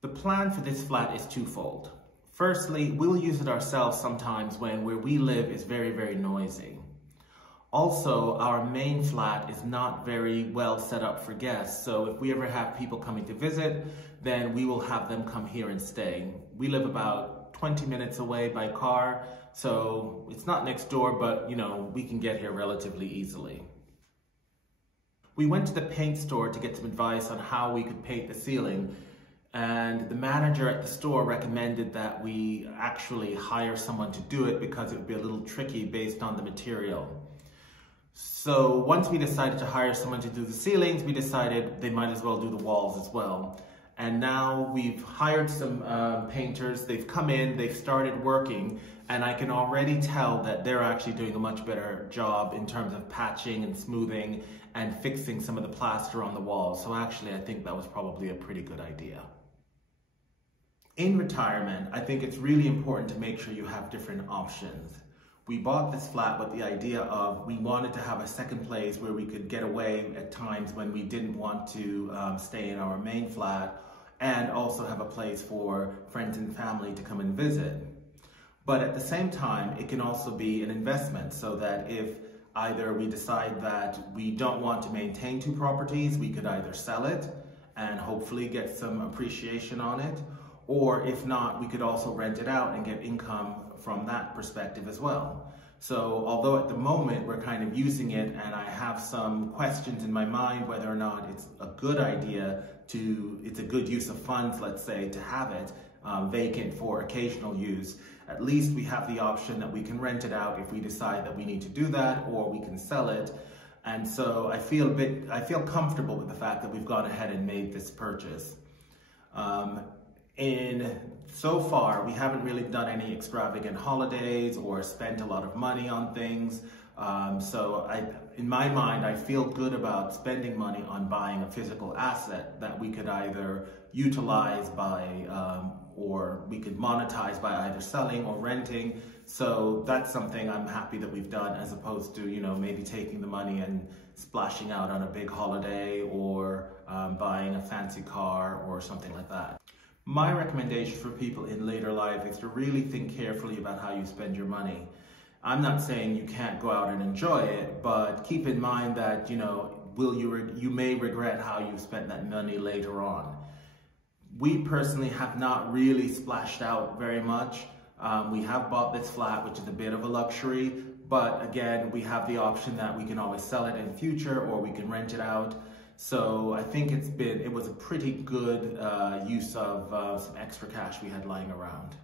The plan for this flat is twofold. Firstly, we'll use it ourselves sometimes when where we live is very, very noisy. Also, our main flat is not very well set up for guests, so if we ever have people coming to visit, then we will have them come here and stay. We live about 20 minutes away by car, so it's not next door, but we can get here relatively easily. We went to the paint store to get some advice on how we could paint the ceiling, and the manager at the store recommended that we actually hire someone to do it because it would be a little tricky based on the material. So once we decided to hire someone to do the ceilings, we decided they might as well do the walls as well. And now we've hired some painters, they've come in, they've started working, and I can already tell that they're actually doing a much better job in terms of patching and smoothing and fixing some of the plaster on the walls. So actually I think that was probably a pretty good idea. In retirement, I think it's really important to make sure you have different options. We bought this flat with the idea of we wanted to have a second place where we could get away at times when we didn't want to stay in our main flat, and also have a place for friends and family to come and visit. But at the same time, it can also be an investment, so that if either we decide that we don't want to maintain two properties, we could either sell it and hopefully get some appreciation on it, or if not, we could also rent it out and get income from that perspective as well. So although at the moment we're kind of using it, and I have some questions in my mind whether or not it's a good idea it's a good use of funds, let's say, to have it vacant for occasional use, at least we have the option that we can rent it out if we decide that we need to do that, or we can sell it. And so I feel comfortable with the fact that we've gone ahead and made this purchase. So far, we haven't really done any extravagant holidays or spent a lot of money on things. In my mind, I feel good about spending money on buying a physical asset that we could either utilize or we could monetize by either selling or renting. So that's something I'm happy that we've done, as opposed to, maybe taking the money and splashing out on a big holiday, or buying a fancy car or something like that. My recommendation for people in later life is to really think carefully about how you spend your money. I'm not saying you can't go out and enjoy it, but keep in mind that, you may regret how you spent that money later on. We personally have not really splashed out very much. We have bought this flat, which is a bit of a luxury, but again, we have the option that we can always sell it in the future, or we can rent it out. So I think it was a pretty good use of some extra cash we had lying around.